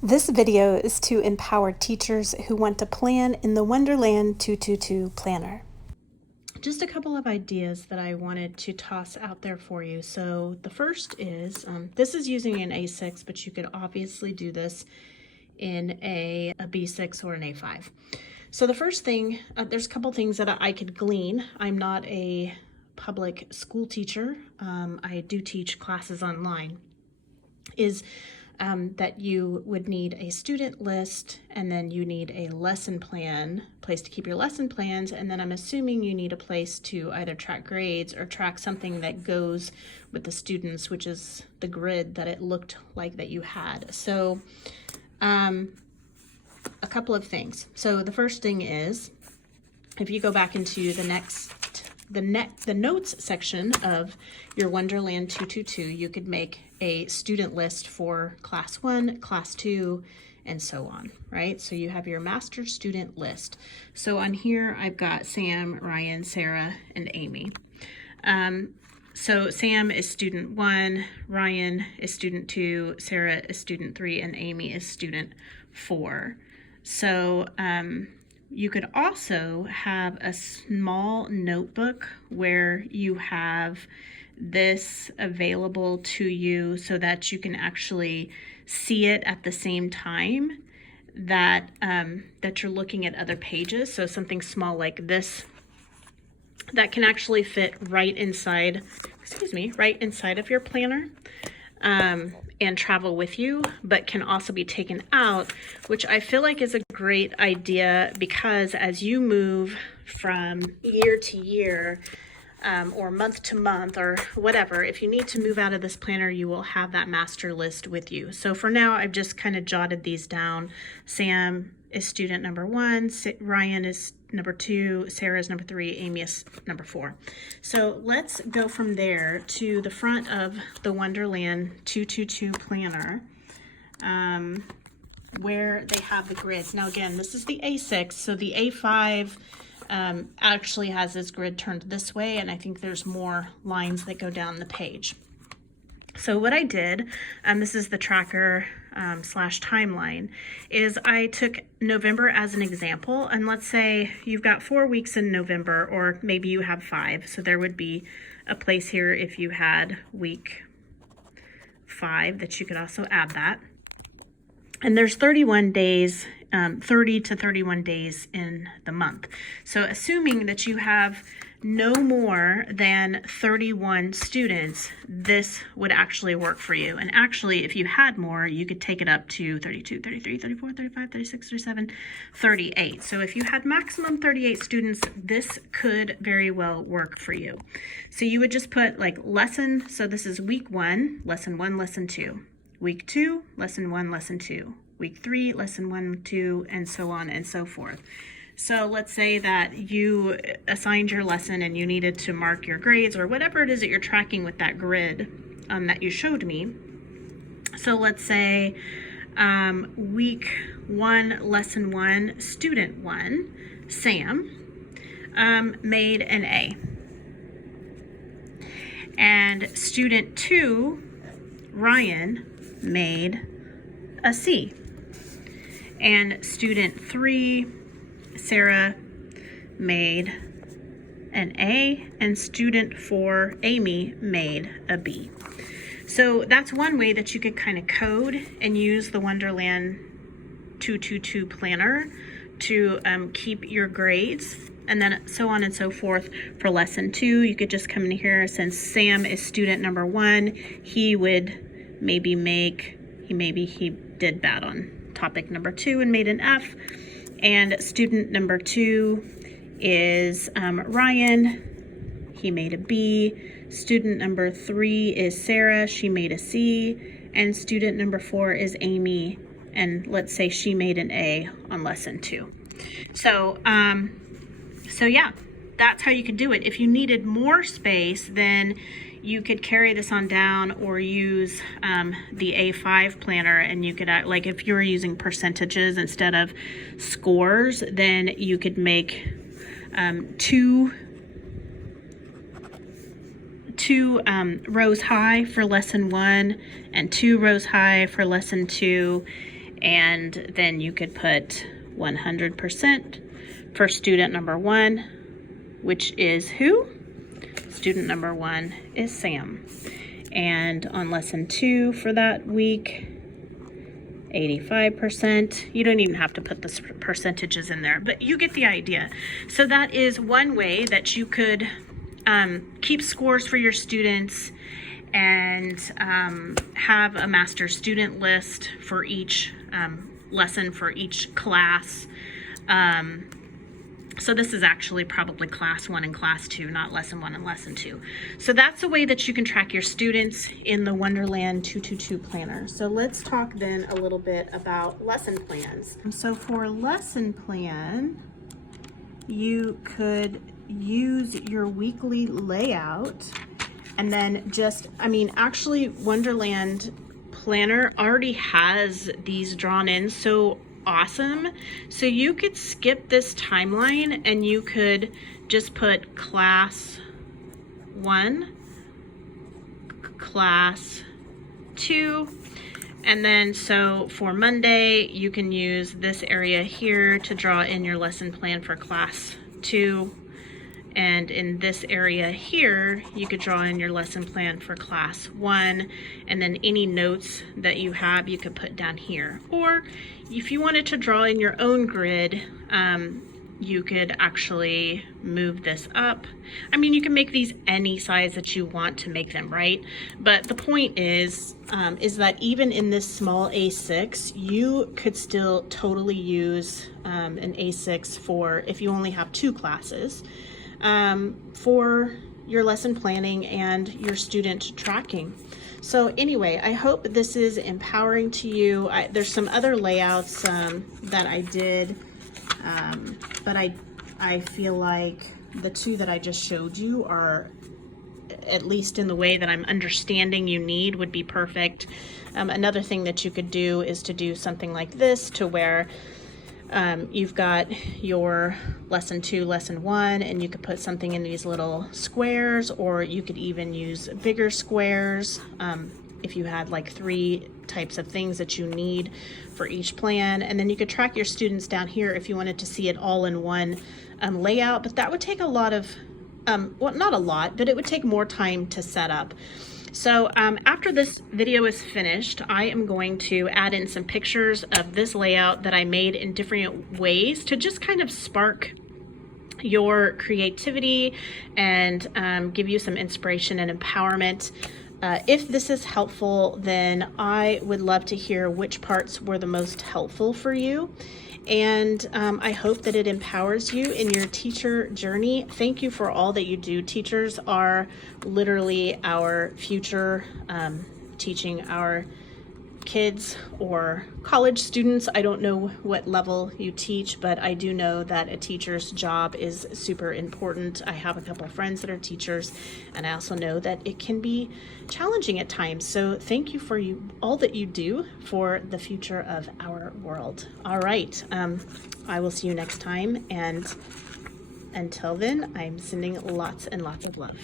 This video is to empower teachers who want to plan in the Wonderland222 planner. Just a couple of ideas that I wanted to toss out there for you. So the first is, this is using an A6, but you could obviously do this in a B6 or an A5. So the first thing, there's a couple things that I could glean. I'm not a public school teacher. I do teach classes online. Is that you would need a student list, and then you need a lesson plan, place to keep your lesson plans, and then I'm assuming you need a place to either track grades or track something that goes with the students, which is the grid that it looked like that you had. So a couple of things. So the first thing is, if you go back into the notes section of your Wonderland222, you could make a student list for class 1, class 2, and so on, right? So you have your master student list. So on here, I've got Sam, Ryan, Sarah, and Amy. So Sam is student 1, Ryan is student 2, Sarah is student 3, and Amy is student 4. So you could also have a small notebook where you have this available to you so that you can actually see it at the same time that that you're looking at other pages. So something small like this that can actually fit right inside, right inside of your planner. And travel with you, but can also be taken out, which I feel like is a great idea, because as you move from year to year, or month to month or whatever, if you need to move out of this planner, you will have that master list with you. So for now, I've just kind of jotted these down. Sam is student number 1, Ryan is number 2, Sarah is number 3, Amy is number 4. So let's go from there to the front of the Wonderland222 planner, where they have the grids. Now again, this is the A6, so the A5 actually has this grid turned this way, and I think there's more lines that go down the page. So what I did, this is the tracker slash timeline, is I took November as an example, and let's say you've got 4 weeks in November, or maybe you have 5. So there would be a place here if you had week 5 that you could also add that. And there's 31 days, 30 to 31 days in the month. So assuming that you have no more than 31 students, this would actually work for you. And actually, if you had more, you could take it up to 32, 33, 34, 35, 36, 37, 38. So if you had maximum 38 students, this could very well work for you. So you would just put like lesson, so this is week 1, lesson 1, lesson 2. Week 2, lesson 1, lesson 2. Week 3, lesson 1, 2, and so on and so forth. So let's say that you assigned your lesson and you needed to mark your grades or whatever it is that you're tracking with that grid that you showed me. So let's say week 1, lesson 1, student 1, Sam, made an A. And student 2, Ryan, made a C. And student 3, Sarah, made an A, and student 4, Amy, made a B. So that's one way that you could kind of code and use the Wonderland222 planner to keep your grades, and then so on and so forth. For lesson 2, you could just come in here, since Sam is student number 1, he would maybe he did bad on topic number 2 and made an F. And student number 2 is Ryan, he made a B. Student number 3 is Sarah, she made a C. And student number 4 is Amy, and let's say she made an A on lesson 2. So yeah, that's how you could do it. If you needed more space, then you could carry this on down or use the A5 planner, and you could, like if you were using percentages instead of scores, then you could make two rows high for lesson 1 and 2 rows high for lesson 2, And then you could put 100% for student number 1, which is who? Student number 1 is Sam. And on lesson 2 for that week, 85%. You don't even have to put the percentages in there, but you get the idea. So that is one way that you could keep scores for your students and have a master student list for each lesson for each class. So this is actually probably class 1 and class 2, not lesson 1 and lesson 2. So that's a way that you can track your students in the Wonderland222 planner. So let's talk then a little bit about lesson plans. So for lesson plan, you could use your weekly layout and then just, actually Wonderland planner already has these drawn in, so awesome. So you could skip this timeline and you could just put class 1, class 2, and then so for Monday you can use this area here to draw in your lesson plan for class 2, and in this area here you could draw in your lesson plan for class 1, and then any notes that you have you could put down here. Or if you wanted to draw in your own grid, you could actually move this up. You can make these any size that you want to make them, right? But the point is that even in this small A6, you could still totally use an A6 for if you only have 2 classes, for your lesson planning and your student tracking. So anyway, I hope this is empowering to you. There's some other layouts that I did, but I feel like the 2 that I just showed you are, at least in the way that I'm understanding you need, would be perfect. Another thing that you could do is to do something like this, to where you've got your lesson 2, lesson 1, and you could put something in these little squares, or you could even use bigger squares if you had like 3 types of things that you need for each plan. And then you could track your students down here if you wanted to see it all in one layout, but that would take a lot of, well, not a lot, but it would take more time to set up. So after this video is finished, I am going to add in some pictures of this layout that I made in different ways to just kind of spark your creativity and give you some inspiration and empowerment. If this is helpful, then I would love to hear which parts were the most helpful for you. And I hope that it empowers you in your teacher journey. Thank you for all that you do. Teachers are literally our future, teaching our kids or college students. I don't know what level you teach, but I do know that a teacher's job is super important. I have a couple of friends that are teachers, and I also know that it can be challenging at times. So thank you for all that you do for the future of our world. All right, I will see you next time, and until then, I'm sending lots and lots of love.